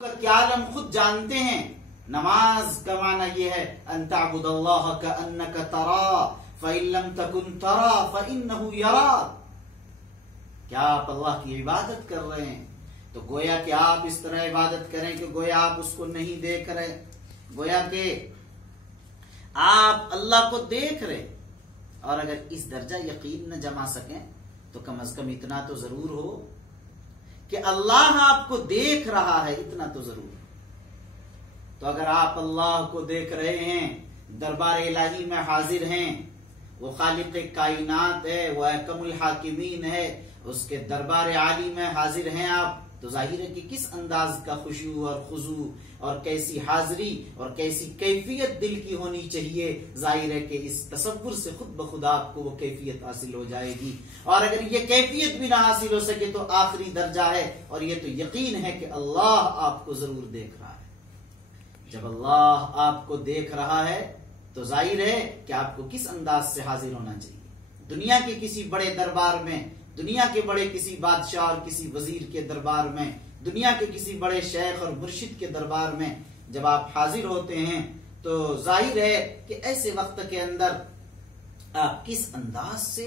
کیا عالم خود جانتے ہیں نماز کا معنی یہ ہے ان تعبد اللہ کأنک ترا فإن لم تکن ترا فإنہ یراک. کیا آپ اللہ کی عبادت کر رہے ہیں تو گویا کہ آپ اس طرح عبادت کریں کہ گویا آپ اس کو نہیں دیکھ رہے، گویا کہ آپ اللہ کو دیکھ رہے. اور اگر اس درجہ یقین نہ جما سکیں تو کم از کم اتنا تو ضرور ہو کہ اللہ آپ کو دیکھ رہا ہے، اتنا تو ضرور. تو اگر آپ اللہ کو دیکھ رہے ہیں، دربار الہی میں حاضر ہیں، وہ خالق کائنات ہے، وہ احکم الحاکمین ہے، اس کے دربار عالی میں حاضر ہیں آپ، تو ظاہر ہے کہ کس انداز کا خشوع اور خضوع اور کیسی حاضری اور کیسی کیفیت دل کی ہونی چاہیے. ظاہر ہے کہ اس تصور سے خود بخود آپ کو وہ کیفیت حاصل ہو جائے گی. اور اگر یہ کیفیت بھی نہ حاصل ہو سکے تو آخری درجہ ہے، اور یہ تو یقین ہے کہ اللہ آپ کو ضرور دیکھ رہا ہے. جب اللہ آپ کو دیکھ رہا ہے تو ظاہر ہے کہ آپ کو کس انداز سے حاضر ہونا چاہیے. دنیا کے کسی بڑے دربار میں، دنیا کے بڑے کسی بادشاہ اور کسی وزیر کے دربار میں، دنیا کے کسی بڑے شیخ اور مرشد کے دربار میں جب آپ حاضر ہوتے ہیں تو ظاہر ہے کہ ایسے وقت کے اندر آپ کس انداز سے